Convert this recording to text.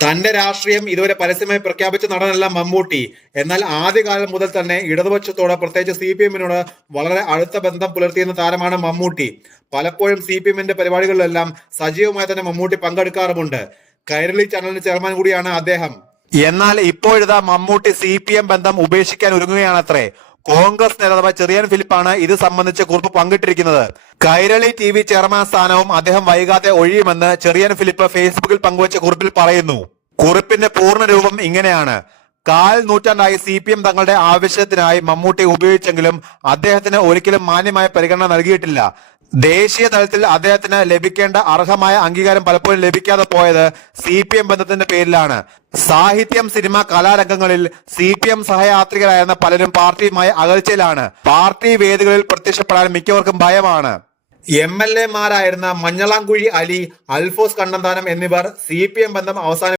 തന്റെ രാഷ്ട്രീയം ഇതുവരെ പരസ്യമായി പ്രഖ്യാപിച്ച നടനല്ല മമ്മൂട്ടി. എന്നാൽ ആദ്യകാലം മുതൽ തന്നെ ഇടതുപക്ഷത്തോട്, പ്രത്യേകിച്ച് CPM-നോട് വളരെ അടുത്ത ബന്ധം പുലർത്തിയിരുന്ന താരമാണ് മമ്മൂട്ടി. പലപ്പോഴും CPM-ന്റെ പരിപാടികളിലെല്ലാം സജീവമായി തന്നെ മമ്മൂട്ടി പങ്കെടുക്കാറുമുണ്ട്. കൈരളി ചാനലിന്റെ ചെയർമാൻ കൂടിയാണ് അദ്ദേഹം. എന്നാൽ ഇപ്പോഴിതാ മമ്മൂട്ടി CPM ബന്ധം ഉപേക്ഷിക്കാൻ ഒരുങ്ങുകയാണത്രേ. കോൺഗ്രസ് നേതാവ് ചെറിയാൻ ഫിലിപ്പാണ് ഇത് സംബന്ധിച്ച് കുറിപ്പ് പങ്കിട്ടിരിക്കുന്നത്. കൈരളി TV ചെയർമാൻ സ്ഥാനവും അദ്ദേഹം വൈകാതെ ഒഴിയുമെന്ന് ചെറിയാൻ ഫിലിപ്പ് ഫേസ്ബുക്കിൽ പങ്കുവച്ച കുറിപ്പിൽ പറയുന്നു. കുറിപ്പിന്റെ പൂർണ്ണ രൂപം ഇങ്ങനെയാണ്: 1/4 നൂറ്റാണ്ടായി CPM തങ്ങളുടെ ആവശ്യത്തിനായി മമ്മൂട്ടി ഉപയോഗിച്ചെങ്കിലും അദ്ദേഹത്തിന് ഒരിക്കലും മാന്യമായ പരിഗണന നൽകിയിട്ടില്ല. ദേശീയ തലത്തിൽ അദ്ദേഹത്തിന് ലഭിക്കേണ്ട അർഹമായ അംഗീകാരം പലപ്പോഴും ലഭിക്കാതെ പോയത് CPM ബന്ധത്തിന്റെ പേരിലാണ്. സാഹിത്യം, സിനിമ, കലാരംഗങ്ങളിൽ CPM സഹയാത്രികരായിരുന്ന പലരും പാർട്ടിയുമായി അകൽച്ചയിലാണ്. പാർട്ടി വേദികളിൽ പ്രത്യക്ഷപ്പെടാൻ മിക്കവർക്കും ഭയമാണ്. MLA മാരായിരുന്ന മഞ്ഞളാംകുഴി അലി, അൽഫോസ് കണ്ണന്താനം എന്നിവർ CPM ബന്ധം